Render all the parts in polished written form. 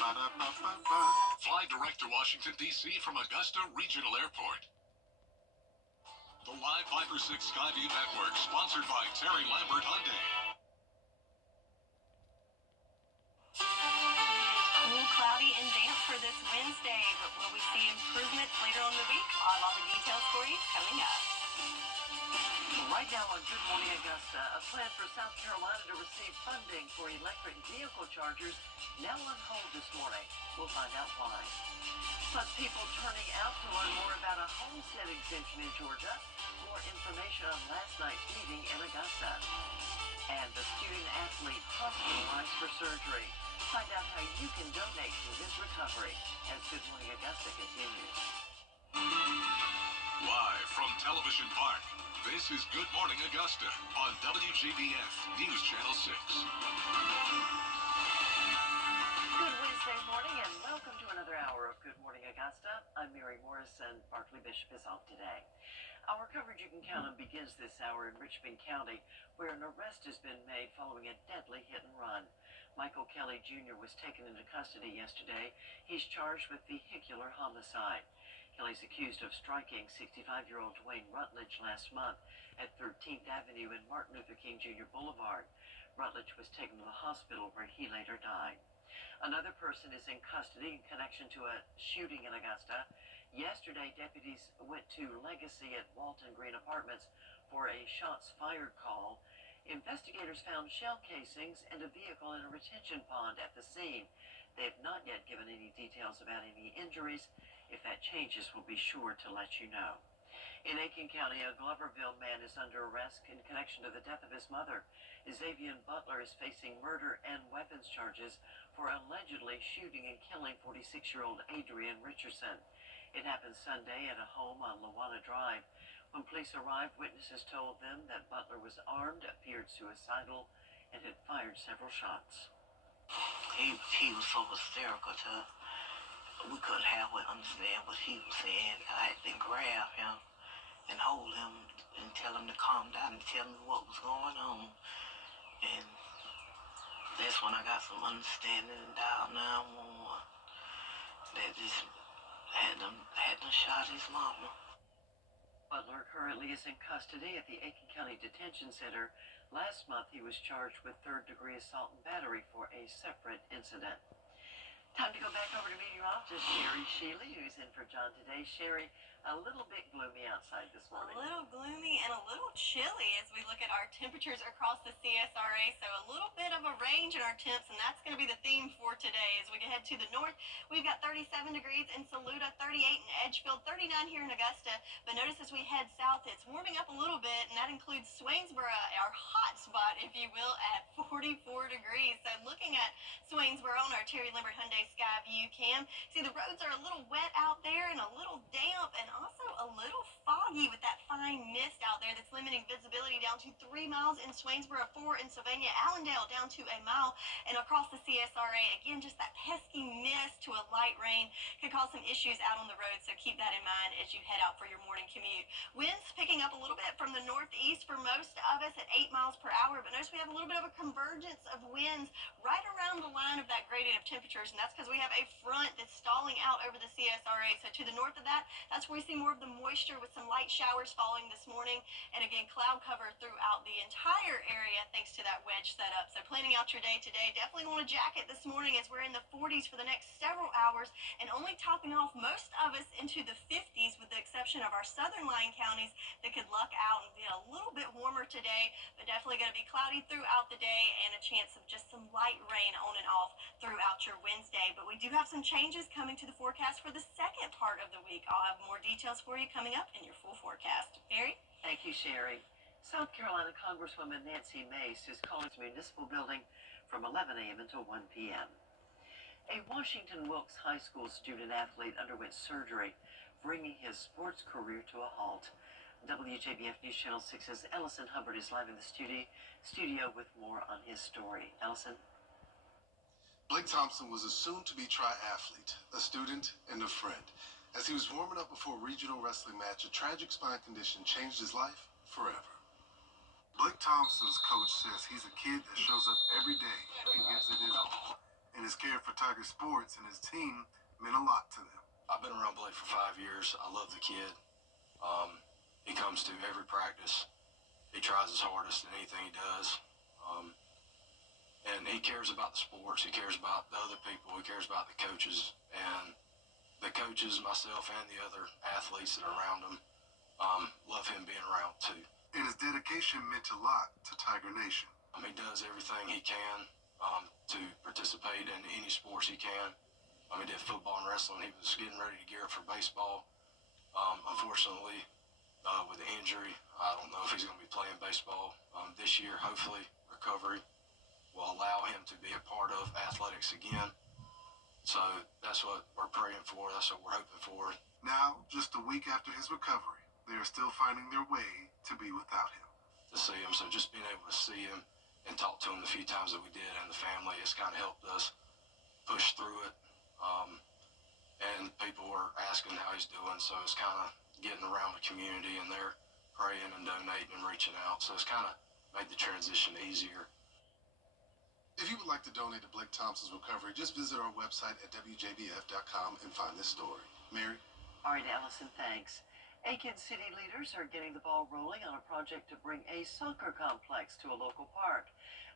Fly direct to Washington, D.C. from Augusta Regional Airport. The Live Viper 6 Skyview Network, sponsored by Terry Lambert Hyundai. Cool, cloudy, and damp for this Wednesday, but will we see improvements later on the week? I'll have all the details for you coming up. Right now on Good Morning Augusta, a plan for South Carolina to receive funding for electric vehicle chargers now on hold this morning. We'll find out why. Plus, people turning out to learn more about a homestead exemption in Georgia. More information on last night's meeting in Augusta. And the student athlete hospitalized for surgery. Find out how you can donate to his recovery as Good Morning Augusta continues. Live from Television Park, this is Good Morning Augusta on WGBF News Channel 6. Good Wednesday morning and welcome to another hour of Good Morning Augusta. I'm Mary Morrison. Barkley Bishop is off today. Our coverage you can count on begins this hour in Richmond County, where an arrest has been made following a deadly hit and run. Michael Kelly Jr. was taken into custody yesterday. He's charged with vehicular homicide. Kelly's accused of striking 65-year-old Dwayne Rutledge last month at 13th Avenue and Martin Luther King Jr. Boulevard. Rutledge was taken to the hospital where he later died. Another person is in custody in connection to a shooting in Augusta. Yesterday, deputies went to Legacy at Walton Green Apartments for a shots fired call. Investigators found shell casings and a vehicle in a retention pond at the scene. They have not yet given any details about any injuries. If that changes, we'll be sure to let you know. In Aiken County, a Gloverville man is under arrest in connection to the death of his mother. Xavier Butler is facing murder and weapons charges for allegedly shooting and killing 46-year-old Adrian Richardson. It happened Sunday at a home on Lawana Drive. When police arrived, witnesses told them that Butler was armed, appeared suicidal, and had fired several shots. He was so hysterical too. We couldn't halfway understand what he was saying. I had to grab him and hold him and tell him to calm down and tell me what was going on. And that's when I got some understanding and dialed 911. That just had them shot his mama. Butler currently is in custody at the Aiken County Detention Center. Last month, he was charged with third-degree assault and battery for a separate incident. Time to go back over to meteorologist Sherry Shealy, who's in for John today. Sherry, a little bit gloomy outside this morning. A little gloomy and a little chilly as we look at our temperatures across the CSRA. So a little bit of a range in our temps, and that's going to be the theme for today. As we head to the north, we've got 37 degrees in Saluda, 38 in Edgefield, 39 here in Augusta. But notice as we head south, it's warming up a little bit, and that includes Swainsboro, our hot spot, if you will, at 44 degrees. So looking at Swainsboro on our Terry Lambert Hyundai Skyview cam, see the roads are a little wet out there and a little damp and also a little foggy with that fine mist out there that's limiting visibility down to 3 miles in Swainsboro, 4 in Sylvania, Allendale down to a mile, and across the CSRA, again, just that pesky mist to a light rain could cause some issues out on the road, so keep that in mind as you head out for your morning commute. Winds picking up a little bit from the northeast for most of us at 8 miles per hour, but notice we have a little bit of a convergence of winds right around the line of that gradient of temperatures, and that's because we have a front that's stalling out over the CSRA. So to the north of that, that's where we see more of the moisture with some light showers falling this morning, and again, cloud cover throughout the entire area thanks to that wedge setup. So planning out your day today, definitely want a jacket this morning as we're in the 40s for the next several hours, and only topping off most of us into the 50s with the exception of our southern lying counties that could luck out and be a little bit warmer today, but definitely going to be cloudy throughout the day and a chance of just some light rain on and off throughout your Wednesday. But we do have some changes coming to the forecast for the second part of the week. I'll have more details for you coming up in your full forecast. Mary? Thank you, Sherry. South Carolina Congresswoman Nancy Mace is calling the municipal building from 11 a.m. until 1 p.m. A Washington Wilkes High School student athlete underwent surgery, bringing his sports career to a halt. WJBF News Channel 6's Ellison Hubbard is live in the studio with more on his story. Ellison? Blake Thompson was a soon-to-be triathlete, a student, and a friend. As he was warming up before a regional wrestling match, a tragic spine condition changed his life forever. Blake Thompson's coach says he's a kid that shows up every day and gives it his all. and his care for Tiger Sports and his team meant a lot to them. I've been around Blake for 5 years. I love the kid. He comes to every practice. He tries his hardest in anything he does. And he cares about the sports. He cares about the other people. He cares about the coaches. And the coaches, myself, and the other athletes that are around him love him being around too. And his dedication meant a lot to Tiger Nation. He does everything he can to participate in any sports he can. He did football and wrestling. He was getting ready to gear up for baseball. Unfortunately, with the injury, I don't know if he's going to be playing baseball this year. Hopefully, recovery will allow him to be a part of athletics again. So that's what we're praying for. That's what we're hoping for. Now, just a week after his recovery, they are still finding their way to be without him. To see him, so just being able to see him and talk to him the few times that we did, and the family, it's kind of helped us push through it. And people were asking how he's doing, so it's kind of getting around the community, and they're praying and donating and reaching out. So it's kind of made the transition easier. If you would like to donate to Blake Thompson's recovery, just visit our website at wjbf.com and find this story. Mary? All right, Allison, thanks. Aiken city leaders are getting the ball rolling on a project to bring a soccer complex to a local park.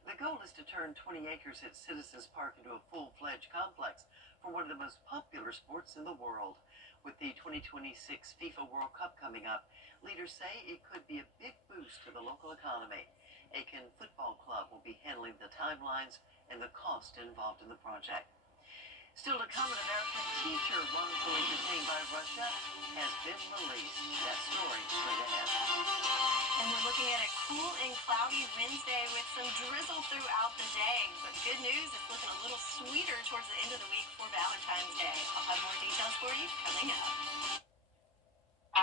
The goal is to turn 20 acres at Citizens Park into a full-fledged complex for one of the most popular sports in the world. With the 2026 FIFA World Cup coming up, leaders say it could be a big boost to the local economy. Aiken Football Club will be handling the timelines and the cost involved in the project. Still to come, an American teacher wrongfully detained by Russia has been released. That story straight ahead. And we're looking at a cool and cloudy Wednesday with some drizzle throughout the day. But good news, it's looking a little sweeter towards the end of the week for Valentine's Day. I'll have more details for you coming up.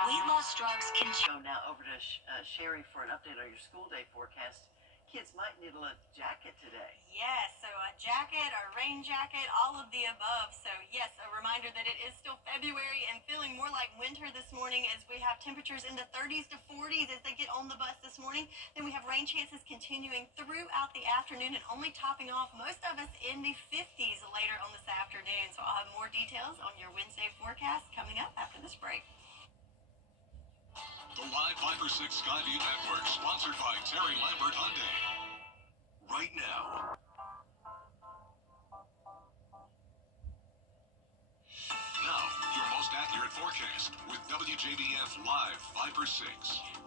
Weight loss drugs can... Go now over to Sherry for an update on your school day forecast. Kids might need a jacket today. Yes, so a jacket or rain jacket, all of the above. So yes, a reminder that it is still February and feeling more like winter this morning as we have temperatures in the 30s to 40s as they get on the bus this morning. Then we have rain chances continuing throughout the afternoon and only topping off most of us in the 50s later on this afternoon. So I'll have more details on your Wednesday forecast coming up after this break. The Live Viper 6 Skyview Network, sponsored by Terry Lambert Hyundai. Right now. Now, your most accurate forecast with WJBF Live Viper 6.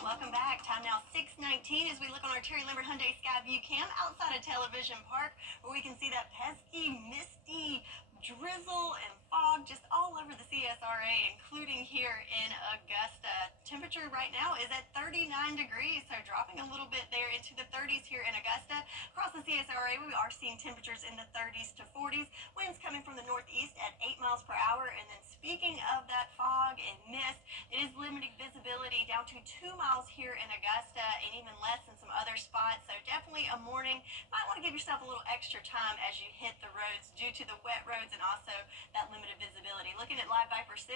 Welcome back. Time now 6:19 as we look on our Terry Lambert Hyundai Skyview cam outside of Television Park, where we can see that pesky, misty drizzle and fog just all over the CSRA, including here in Augusta. Temperature right now is at 39 degrees, so dropping a little bit there into the 30s here in Augusta. Across the CSRA, we are seeing temperatures in the 30s to 40s. Winds coming from the northeast at 8 miles per hour. And then speaking of that fog and mist, it is limiting visibility down to 2 miles here in Augusta and even less in some other spots. So definitely a morning. Might want to give yourself a little extra time as you hit the roads due to the wet roads and also that limited visibility. Looking at Live Viper 6,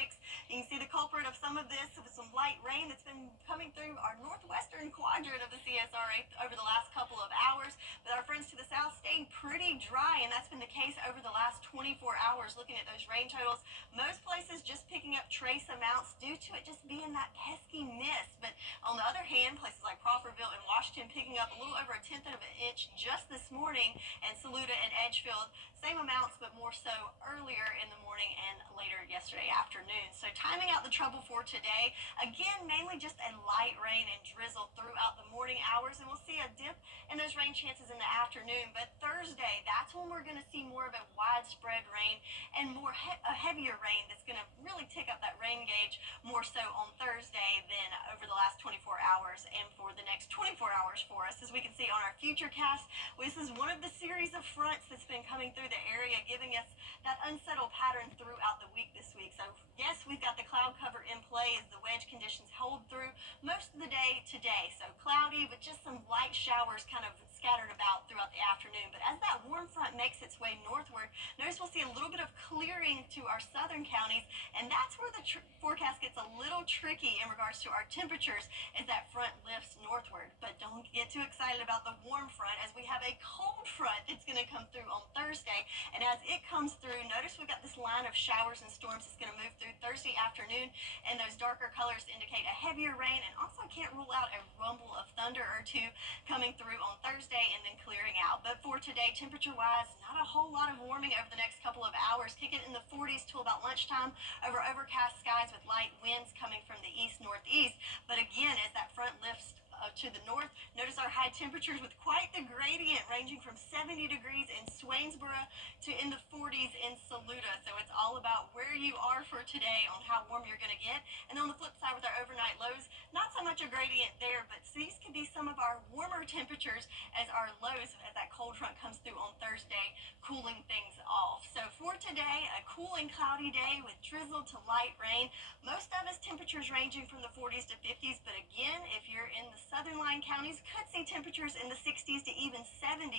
you can see the culprit of some of this with some light rain that's been coming through our northwestern quadrant of the CSRA over the last couple of hours. But our friends to the south staying pretty dry, and that's been the case over the last 24 hours. Looking at those rain totals, most places just picking up trace amounts due to it just being that pesky mist. But on the other hand, places like Crawfordville and Washington picking up a little over 1/10 of an inch just this morning, and Saluda and Edgefield, same amounts but more so earlier in the morning and later yesterday afternoon. So timing out the trouble for today, again, mainly just a light rain and drizzle throughout the morning hours, and we'll see a dip in those rain chances in the afternoon. But Thursday, that's when we're going to see more of a widespread rain and more a heavier rain that's going to really tick up that rain gauge more so on Thursday than over the last 24 hours and for the next 24 hours for us. As we can see on our future cast, this is one of the series of fronts that's been coming through the area, giving us that unsettled pattern throughout the week this week. So yes, we've got the cloud cover in play as the wedge conditions hold through most of the day today. So cloudy with just some light showers kind of scattered about throughout the afternoon. But as that warm front makes its way northward, notice we'll see a little bit of clearing to our southern counties, and that's where the forecast gets a little tricky in regards to our temperatures as that front lifts northward. But don't get too excited about the warm front, as we have a cold front that's going to come through on Thursday. And as it comes through, notice we've got this line of showers and storms that's going to move through Thursday afternoon, and those darker colors indicate a heavier rain, and also I can't rule out a rumble of thunder or two coming through on Thursday and then clearing out. But for today, temperature-wise, not a whole lot of warming over the next couple of hours. Kick it in the 40s till about lunchtime over overcast skies with light winds coming from the east-northeast. But again, as that front lifts to the north, notice our high temperatures with quite the gradient, ranging from 70 degrees in Swainsboro to in the 40s in Saluda. So it's all about where you are for today on how warm you're going to get. And on the flip side, with our overnight lows, not so much a gradient there, but these could be some of our warmer temperatures as our lows, as that cold front comes through on Thursday, cooling things off. So for today, a cool and cloudy day with drizzle to light rain. Most of us temperatures ranging from the 40s to 50s, but again, if you're in the southern line counties, could see temperatures in the 60s to even 70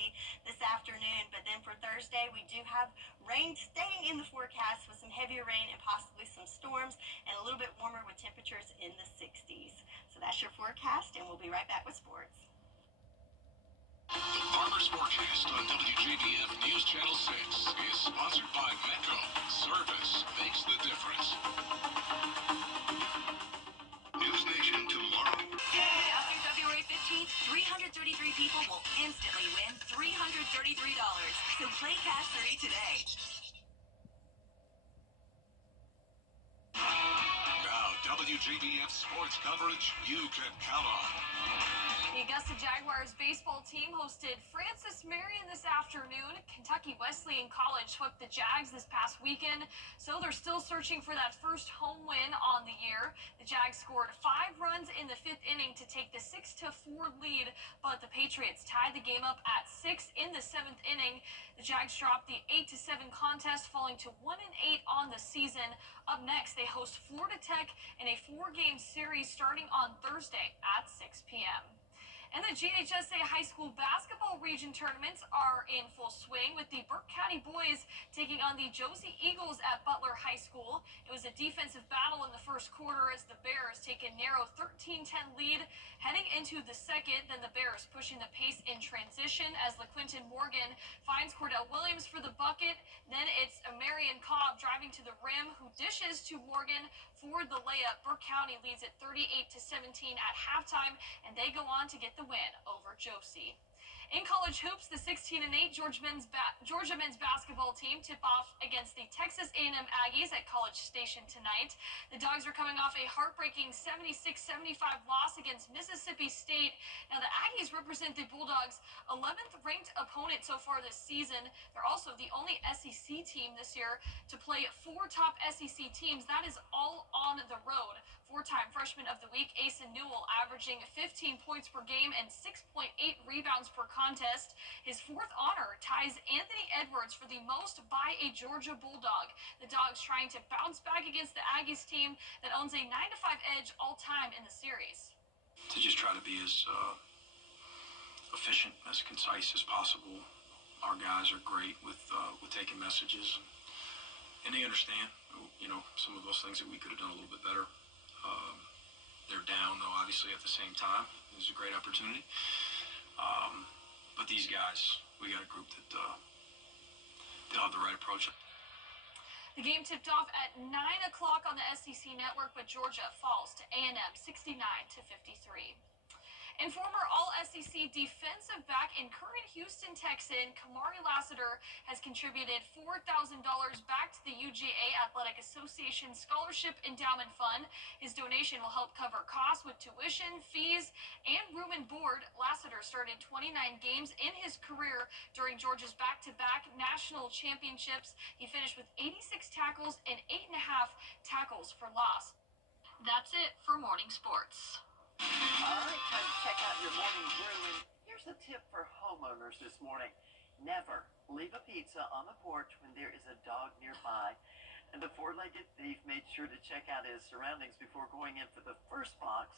this afternoon. But then for Thursday, we do have rain staying in the forecast with some heavier rain and possibly some storms, and a little bit warmer with temperatures in the 60s. So that's your forecast, and we'll be right back with sports. The Farmer's Forecast on WJBF News Channel 6 is sponsored by Metro. Service makes the difference. News Nation tomorrow. After February 15th, 333 people will instantly win $333. So play Cash 3 today. Now, WJBF sports coverage you can count on. The Augusta Jaguars baseball team hosted Francis Marion this afternoon. Kentucky Wesleyan College swept the Jags this past weekend, so they're still searching for that first home win on the year. The Jags scored 5 runs in the 5th inning to take the 6-4 lead, but the Patriots tied the game up at 6 in the 7th inning. The Jags dropped the 8-7 contest, falling to 1-8 on the season. Up next, they host Florida Tech in a 4-game series starting on Thursday at 6 p.m. And the GHSA high school basketball region tournaments are in full swing, with the Burke County boys taking on the Josie Eagles at Butler High School. It was a defensive battle in the first quarter as the Bears take a narrow 13-10 lead. Heading into the second, then the Bears pushing the pace in transition as LaQuinton Morgan finds Cordell Williams for the bucket. Then it's Marion Cobb driving to the rim, who dishes to Morgan for the layup. Burke County leads at 38-17 at halftime, and they go on to get the win over Josie. In college hoops, the 16-8 Georgia men's basketball team tip off against the Texas A&M Aggies at College Station tonight. The Dogs are coming off a heartbreaking 76-75 loss against Mississippi State. Now, the Aggies represent the Bulldogs' 11th ranked opponent so far this season. They're also the only SEC team this year to play 4 top SEC teams. That is all on the road. 4-time Freshman of the Week, Asen Newell, averaging 15 points per game and 6.8 rebounds per contest. His 4th honor ties Anthony Edwards for the most by a Georgia Bulldog. The Dogs trying to bounce back against the Aggies team that owns a 9-5 edge all-time in the series. To just try to be as efficient, as concise as possible. Our guys are great with taking messages, and they understand, some of those things that we could have done a little bit better. They're down, though, obviously, at the same time. It was a great opportunity. But these guys, we got a group that they'll have the right approach. The game tipped off at 9 o'clock on the SEC network, but Georgia falls to A&M 69-53. And former All-SEC defensive back and current Houston Texan Kamari Lassiter has contributed $4,000 back to the UGA Athletic Association Scholarship Endowment Fund. His donation will help cover costs with tuition, fees, and room and board. Lassiter started 29 games in his career during Georgia's back-to-back national championships. He finished with 86 tackles and 8.5 tackles for loss. That's it for morning sports. All right, time to check out your morning brew. And here's a tip for homeowners this morning. Never leave a pizza on the porch when there is a dog nearby. And the 4-legged thief made sure to check out his surroundings before going in for the first box.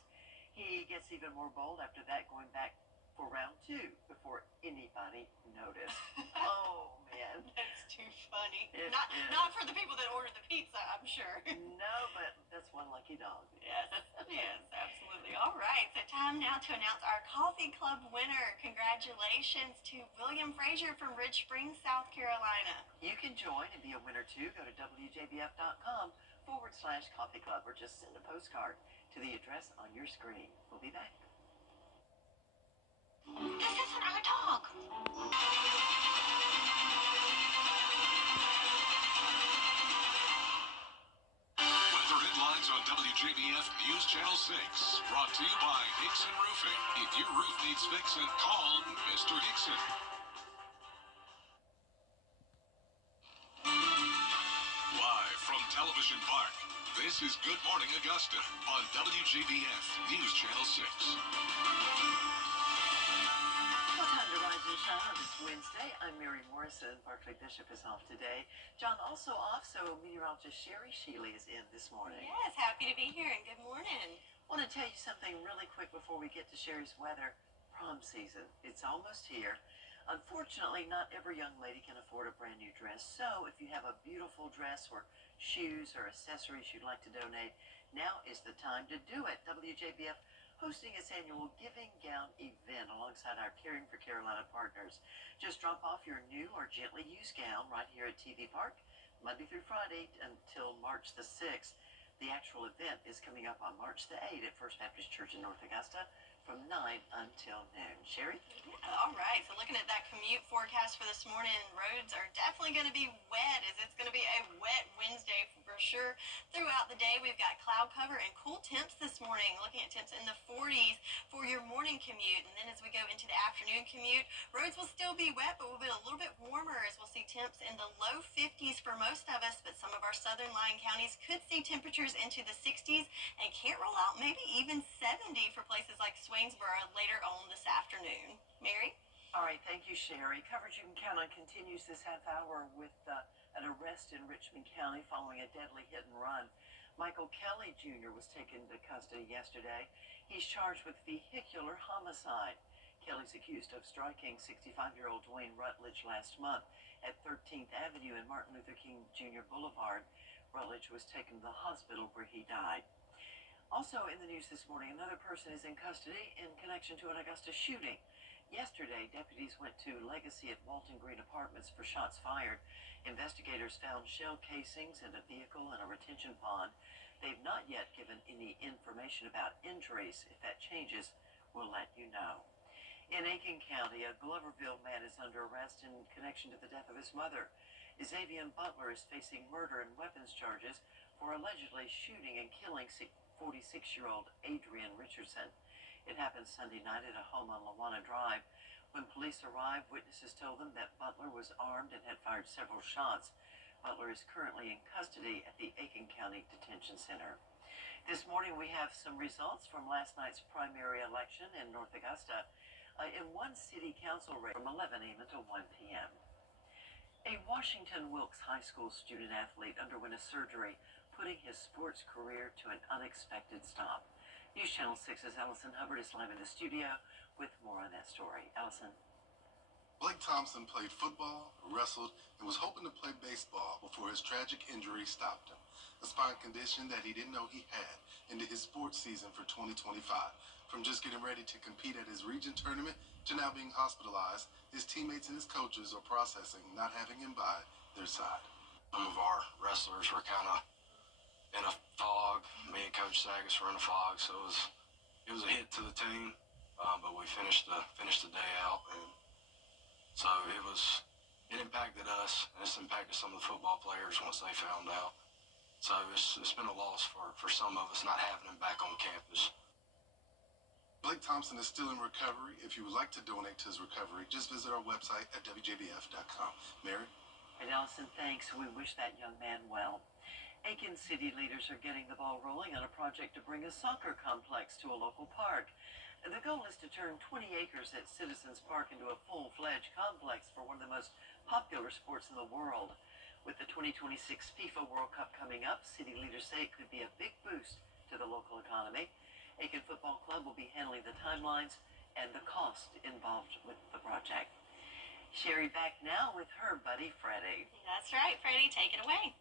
He gets even more bold after that, going back for round 2 before anybody noticed. Oh, man. can. That's too funny. It Not is. not for the people that order the pizza, I'm sure. No, but that's one lucky dog. Yes, yes, absolutely. All right, so time now to announce our coffee club winner. Congratulations to William Frazier from Ridge Springs, South Carolina. You can join and be a winner too. Go to wjbf.com/coffee club or just send a postcard to the address on your screen. We'll be back. This isn't our dog. Weather headlines on WJBF News Channel 6. Brought to you by Hickson Roofing. If your roof needs fixing, call Mr. Hickson. Live from Television Park, this is Good Morning Augusta on WJBF News Channel 6. Well, time to rise and shine on this Wednesday. I'm Mary Morrison. Barclay Bishop is off today. John also off, so meteorologist Sherry Shealy is in this morning. Yes, happy to be here and good morning. I want to tell you something really quick before we get to Sherry's weather. Prom season. It's almost here. Unfortunately, not every young lady can afford a brand new dress. So if you have a beautiful dress or shoes or accessories you'd like to donate, now is the time to do it. WJBF hosting its annual Giving Gown event alongside our Caring for Carolina partners. Just drop off your new or gently used gown right here at TV Park, Monday through Friday until March the 6th. The actual event is coming up on March the 8th at First Baptist Church in North Augusta from 9 until noon. Sherry? All right, so looking at that commute forecast for this morning, roads are definitely going to be wet as it's going to be a wet Wednesday for sure. Throughout the day, we've got cloud cover and cool temps this morning, looking at temps in the 40s for your morning commute. And then as we go into the afternoon commute, roads will still be wet, but will be a little bit warmer as we'll see temps in the low 50s for most of us, but some of our southern lying counties could see temperatures into the 60s and can't rule out maybe even 70 for places like Swainsboro later on this afternoon. Mary? All right, thank you, Sherry. Coverage you can count on continues this half hour with an arrest in Richmond County following a deadly hit and run. Michael Kelly Jr. was taken into custody yesterday. He's charged with vehicular homicide. Kelly's accused of striking 65-year-old Dwayne Rutledge last month at 13th Avenue and Martin Luther King Jr. Boulevard. Rutledge was taken to the hospital where he died. Also in the news this morning, another person is in custody in connection to an Augusta shooting. Yesterday, deputies went to Legacy at Walton Green Apartments for shots fired. Investigators found shell casings in a vehicle and a retention pond. They've not yet given any information about injuries. If that changes, we'll let you know. In Aiken County, a Gloverville man is under arrest in connection to the death of his mother. Xavier Butler is facing murder and weapons charges for allegedly shooting and killing 46-year-old Adrian Richardson. It happened Sunday night at a home on Lawana Drive. When police arrived, witnesses told them that Butler was armed and had fired several shots. Butler is currently in custody at the Aiken County Detention Center. This morning we have some results from last night's primary election in North Augusta. In one city council race from 11 a.m. until 1 p.m. A Washington Wilkes High School student athlete underwent a surgery, putting his sports career to an unexpected stop. News Channel 6's Allison Hubbard is live in the studio with more on that story. Allison. Blake Thompson played football, wrestled, and was hoping to play baseball before his tragic injury stopped him. A spine condition that he didn't know he had into his sports season for 2025. From just getting ready to compete at his region tournament to now being hospitalized, his teammates and his coaches are processing not having him by their side. Some of our wrestlers were kind of in a fog. Me and Coach Sagas were in a fog, so it was a hit to the team. But we finished the day out, and so it impacted us, and it's impacted some of the football players once they found out. So it's been a loss for some of us not having him back on campus. Blake Thompson is still in recovery. If you would like to donate to his recovery, just visit our website at wjbf.com. Mary? And Allison, thanks. We wish that young man well. Aiken city leaders are getting the ball rolling on a project to bring a soccer complex to a local park. The goal is to turn 20 acres at Citizens Park into a full-fledged complex for one of the most popular sports in the world. With the 2026 FIFA World Cup coming up, city leaders say it could be a big boost to the local economy. Aiken Football Club will be handling the timelines and the cost involved with the project. Sherry back now with her buddy Freddie. That's right, Freddie, take it away.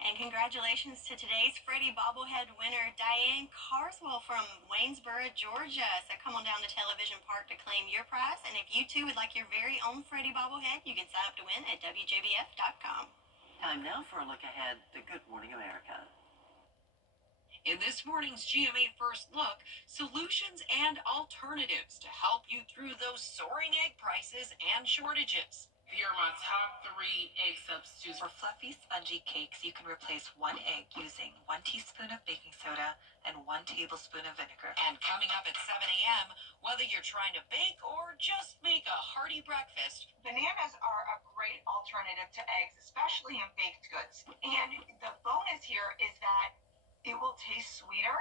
And congratulations to today's Freddie bobblehead winner, Diane Carswell from Waynesboro, Georgia. So come on down to Television Park to claim your prize. And if you too would like your very own Freddie bobblehead, you can sign up to win at WJBF.com. Time now for a look ahead to Good Morning America. In this morning's GMA First Look, solutions and alternatives to help you through those soaring egg prices and shortages. Here are my top 3 egg substitutes. For fluffy, spongy cakes, you can replace 1 egg using 1 teaspoon of baking soda and 1 tablespoon of vinegar. And coming up at 7 a.m., whether you're trying to bake or just make a hearty breakfast, bananas are a great alternative to eggs, especially in baked goods. And the bonus here is that it will taste sweeter,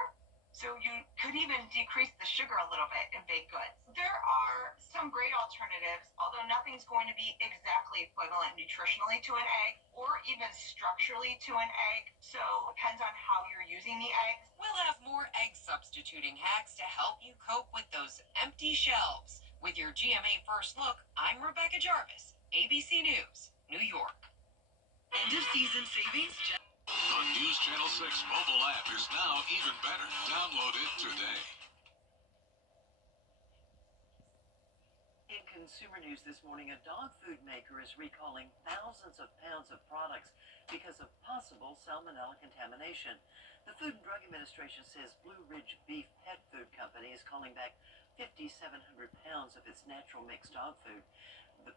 so you could even decrease the sugar a little bit in baked goods. There are some great alternatives, although nothing's going to be exactly equivalent nutritionally to an egg or even structurally to an egg, so it depends on how you're using the eggs. we'll have more egg substituting hacks to help you cope with those empty shelves. With your GMA First Look, I'm Rebecca Jarvis, ABC News, New York. End of season savings. The News Channel 6 mobile app is now even better. Download it today. In consumer news this morning, a dog food maker is recalling thousands of pounds of products because of possible salmonella contamination. The Food and Drug Administration says Blue Ridge Beef Pet Food Company is calling back 5,700 pounds of its natural mixed dog food. The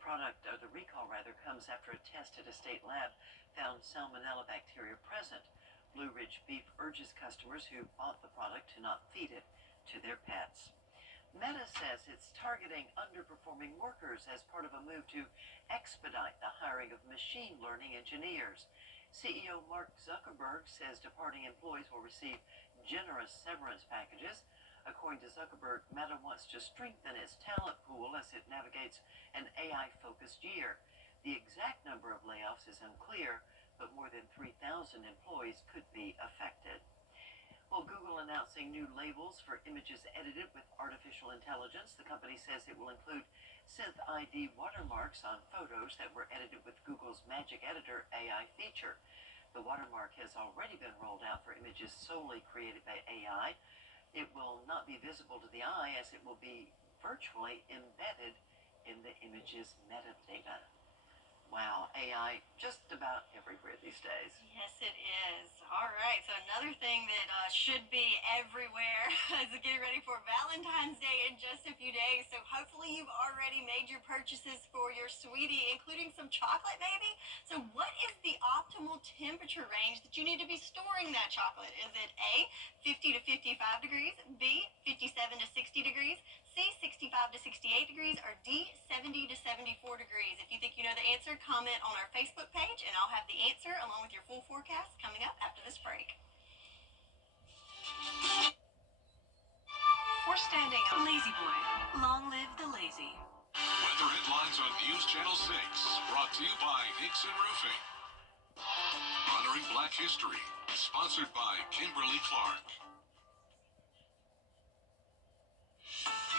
recall comes after a test at a state lab found salmonella bacteria present. Blue Ridge Beef urges customers who bought the product to not feed it to their pets. Meta says it's targeting underperforming workers as part of a move to expedite the hiring of machine learning engineers. CEO Mark Zuckerberg says departing employees will receive generous severance packages. According to Zuckerberg, Meta wants to strengthen its talent pool as it navigates an AI-focused year. The exact number of layoffs is unclear, but more than 3,000 employees could be affected. Well, Google announcing new labels for images edited with artificial intelligence. The company says it will include Synth ID watermarks on photos that were edited with Google's Magic Editor AI feature. The watermark has already been rolled out for images solely created by AI. It will not be visible to the eye as it will be virtually embedded in the image's metadata. Wow, AI just about everywhere these days. Yes, it is. All right, so another thing that should be everywhere is getting ready for Valentine's Day in just a few days. So hopefully you've already made your purchases for your sweetie, including some chocolate maybe. So what is the optimal temperature range that you need to be storing that chocolate? Is it A, 50 to 55 degrees, B, 57 to 60 degrees, C, 65 to 68 degrees, or D, 70 to 74 degrees? If you think you know the answer, comment on our Facebook page, and I'll have the answer along with your full forecast coming up after this break. We're standing on Lazy Boy. Long live the lazy. Weather headlines on News Channel 6, brought to you by Nixon Roofing. Honoring Black History, sponsored by Kimberly Clark.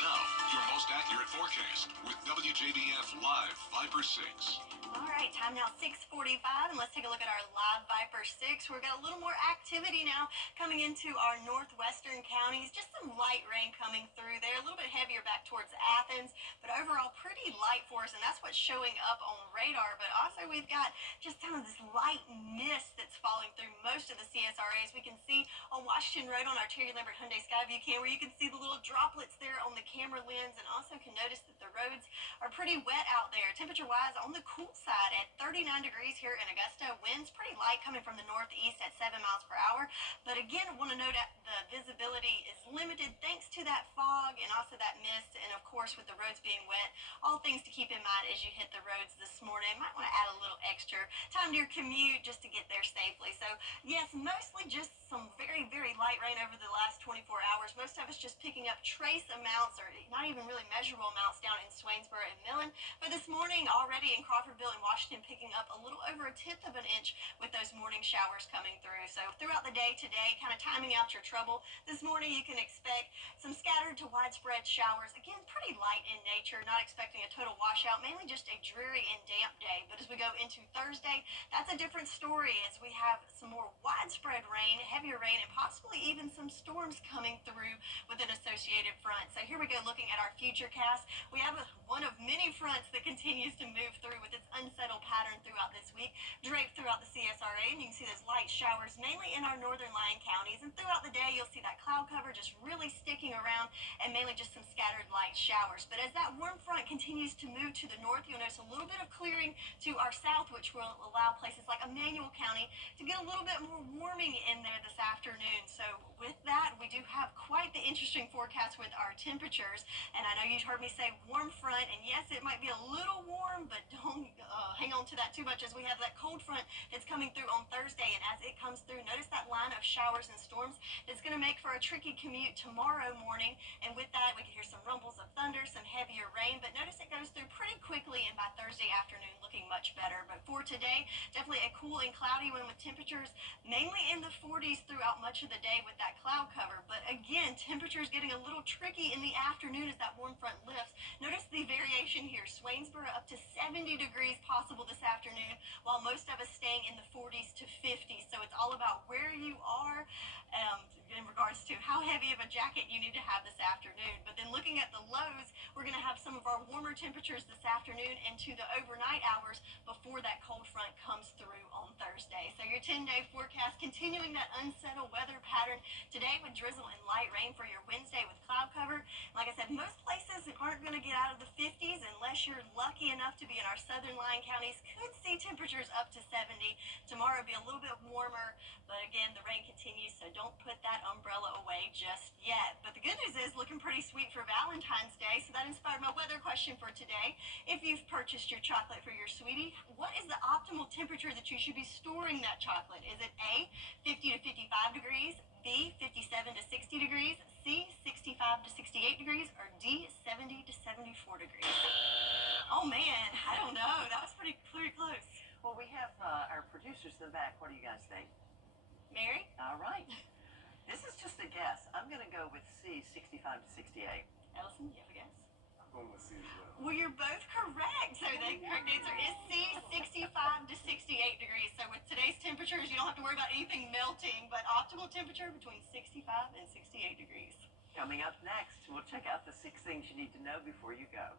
Now, your most accurate forecast with WJBF Live Viper 6. All right, time now 6:45, and let's take a look at our live Viper 6. We've got a little more activity now coming into our northwestern counties. Just some light rain coming through there, a little bit heavier back towards Athens, but overall pretty light for us, and that's what's showing up on radar. But also we've got just kind of this light mist that's falling through most of the CSRAs. We can see on Washington Road on our Terry Lambert Hyundai Skyview camera, you can see the little droplets there on the camera lens, and also can notice that the roads are pretty wet out there. Temperature-wise, on the cool side at 39 degrees here in Augusta. Winds pretty light coming from the northeast at 7 miles per hour. But again, I want to note that the visibility is limited thanks to that fog and also that mist, and of course with the roads being wet. All things to keep in mind as you hit the roads this morning. Might want to add a little extra time to your commute just to get there safely. So yes, mostly just some very very, very light rain over the last 24 hours. Most of us just picking up trace amounts or not even really measurable amounts down in Swainsboro and Millen. But this morning already in Crawfordville and Washington picking up a little over 1/10 of an inch with those morning showers coming through. So throughout the day today, kind of timing out your trouble. This morning you can expect some scattered to widespread showers. Again, pretty light in nature, not expecting a total washout, mainly just a dreary and damp day. But as we go into Thursday, that's a different story as we have some more widespread rain, heavier rain, and possibly even some storms coming through with an associated front. So here we go looking at our future cast. We have one of many fronts that continues to move through with its unsettled pattern throughout this week, draped throughout the CSRA, and you can see those light showers mainly in our northern lying counties. And throughout the day, you'll see that cloud cover just really sticking around and mainly just some scattered light showers. But as that warm front continues to move to the north, you'll notice a little bit of clearing to our south, which will allow places like Emmanuel County to get a little bit more warming in there this afternoon. So with that, we do have quite the interesting forecast with our temperatures. And I know you've heard me say warm front, and yes, it might be a little warm, but don't hang on to that too much as we have that cold front that's coming through on Thursday. And as it comes through, notice that line of showers and storms that's going to make for a tricky commute tomorrow morning. And with that, we can hear some rumbles of thunder, some heavier rain, but notice it goes through pretty quickly, and by Thursday afternoon looking much better. But for today, definitely a cool and cloudy one with temperatures mainly in the 40s throughout much of the day with that cloud cover. But again, temperatures getting a little tricky in the afternoon as that warm front lifts. Notice the variation here. Swainsboro up to 70 degrees possible this afternoon, while most of us staying in the 40s to 50s. So it's all about where you are in regards to how heavy of a jacket you need to have this afternoon. But then looking at the lows, we're going to have some of our warmer temperatures this afternoon into the overnight hours before that cold front comes through on Thursday. So your 10-day forecast continuing that unsettled weather pattern today with drizzle and light rain for your Wednesday with cloud cover. Like I said, most places aren't going to get out of the 50s unless you're lucky enough to be in our southern lying counties. Could see temperatures up to 70. Tomorrow will be a little bit warmer, but again, the rain continues, so don't put that umbrella away just yet. But the good news is looking pretty sweet for Valentine's Day, so that inspired my weather question for today. If you've purchased your chocolate for your sweetie, what is the optimal temperature that you should be storing that chocolate? Is it A, 50 to 55 degrees, B, 57 to 60 degrees, C, 65 to 68 degrees, or D, 70 to 74 degrees? Oh man, I don't know. That was pretty close. Well, we have our producers in the back. What do you guys think? Mary? All right. This is just a guess. I'm going to go with C, 65 to 68. Ellison, you have a guess? I'm going with C as well. Well, you're both correct. So the correct answer is C, 65 to 68 degrees. So with today's temperatures, you don't have to worry about anything melting, but optimal temperature between 65 and 68 degrees. Coming up next, we'll check out the 6 things you need to know before you go.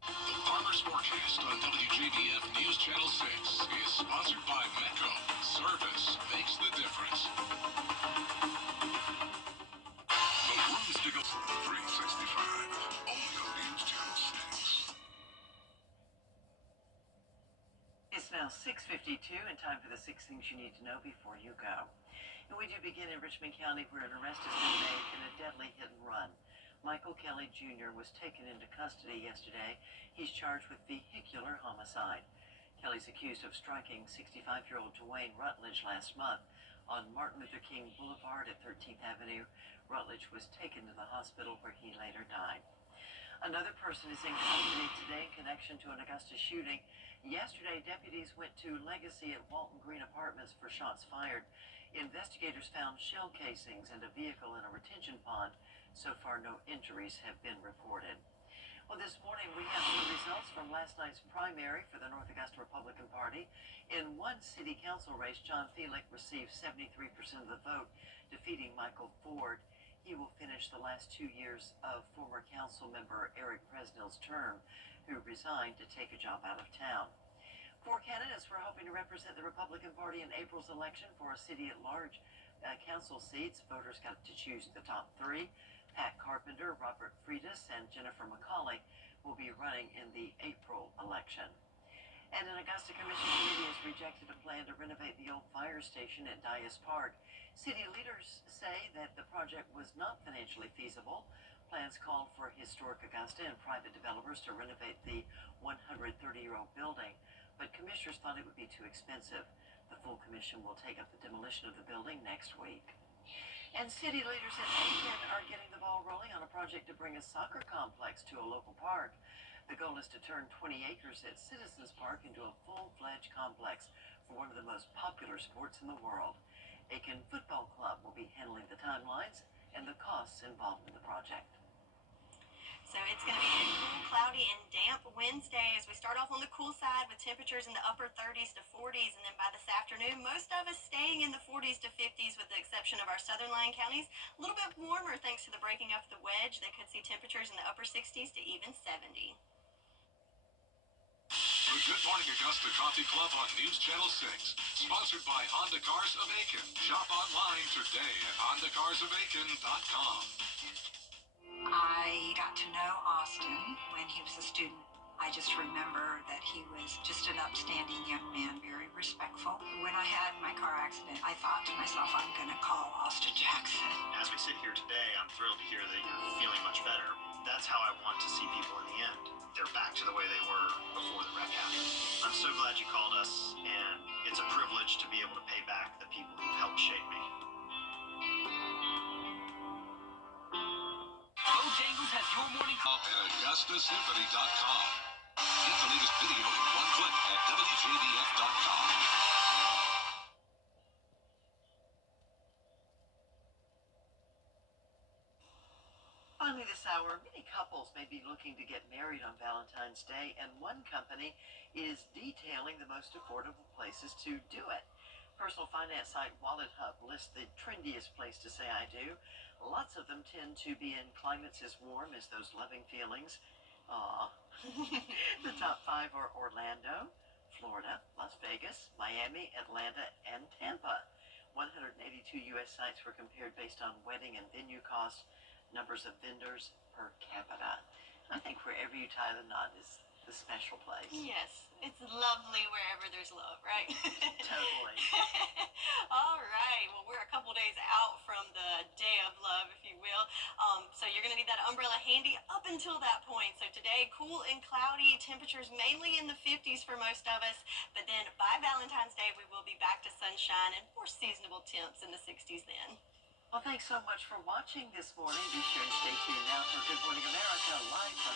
The Farmers Forecast on WJBF News Channel 6 is sponsored by Metro. Service makes the difference. The rooms to go 365, only on News Channel 6. It's now 6:52 and time for the 6 things you need to know before you go. And we do begin in Richmond County, where an arrest has been made in a deadly hit and run. Michael Kelly Jr. was taken into custody yesterday. He's charged with vehicular homicide. Kelly's accused of striking 65-year-old Dwayne Rutledge last month on Martin Luther King Boulevard at 13th Avenue. Rutledge was taken to the hospital where he later died. Another person is in custody today in connection to an Augusta shooting. Yesterday, deputies went to Legacy at Walton Green Apartments for shots fired. Investigators found shell casings and a vehicle in a retention pond. So far, no injuries have been reported. Well, this morning we have the results from last night's primary for the North Augusta Republican Party. In one city council race, John Feelick received 73% of the vote, defeating Michael Ford. He will finish the last 2 years of former council member Eric Presnell's term, who resigned to take a job out of town. 4 candidates were hoping to represent the Republican Party in April's election for a city-at-large council seats. Voters got to choose the top 3. Pat Carpenter, Robert Friedis, and Jennifer McCauley will be running in the April election. And an Augusta Commission committee has rejected a plan to renovate the old fire station at Dias Park. City leaders say that the project was not financially feasible. Plans called for historic Augusta and private developers to renovate the 130-year-old building, but commissioners thought it would be too expensive. The full commission will take up the demolition of the building next week. And city leaders in Aiken are getting the ball rolling on a project to bring a soccer complex to a local park. The goal is to turn 20 acres at Citizens Park into a full-fledged complex for one of the most popular sports in the world. Aiken Football Club will be handling the timelines and the costs involved in the project. So it's going to be a cool, cloudy, and damp Wednesday as we start off on the cool side with temperatures in the upper 30s to 40s. And then by this afternoon, most of us staying in the 40s to 50s with the exception of our southern line counties. A little bit warmer thanks to the breaking up of the wedge. They could see temperatures in the upper 60s to even 70. The Good Morning Augusta Coffee Club on News Channel 6. Sponsored by Honda Cars of Aiken. Shop online today at HondaCarsOfAiken.com. I got to know Austin when he was a student. I just remember that he was just an upstanding young man, very respectful. When I had my car accident, I thought to myself, I'm going to call Austin Jackson. As we sit here today, I'm thrilled to hear that you're feeling much better. That's how I want to see people in the end. They're back to the way they were before the wreck happened. I'm so glad you called us, and it's a privilege to be able to pay back the people who've helped shape me. Bojangles has your morning call at AugustaSymphony.com. Get the latest video in one click at WJBF.com. Finally this hour, many couples may be looking to get married on Valentine's Day, and one company is detailing the most affordable places to do it. Personal finance site Wallet Hub lists the trendiest place to say I do. Lots of them tend to be in climates as warm as those loving feelings. The top 5 are Orlando, Florida, Las Vegas, Miami, Atlanta, and Tampa. 182 U.S. sites were compared based on wedding and venue costs, numbers of vendors per capita. I think wherever you tie the knot is the special place. Yes, it's lovely wherever there's love, right? Totally. All right. Well, we're a couple days out from the day of love, if you will. So you're going to need that umbrella handy up until that point. So today, cool and cloudy, temperatures mainly in the 50s for most of us. But then by Valentine's Day, we will be back to sunshine and more seasonable temps in the 60s then. Well, thanks so much for watching this morning. Be sure to stay tuned now for Good Morning America live from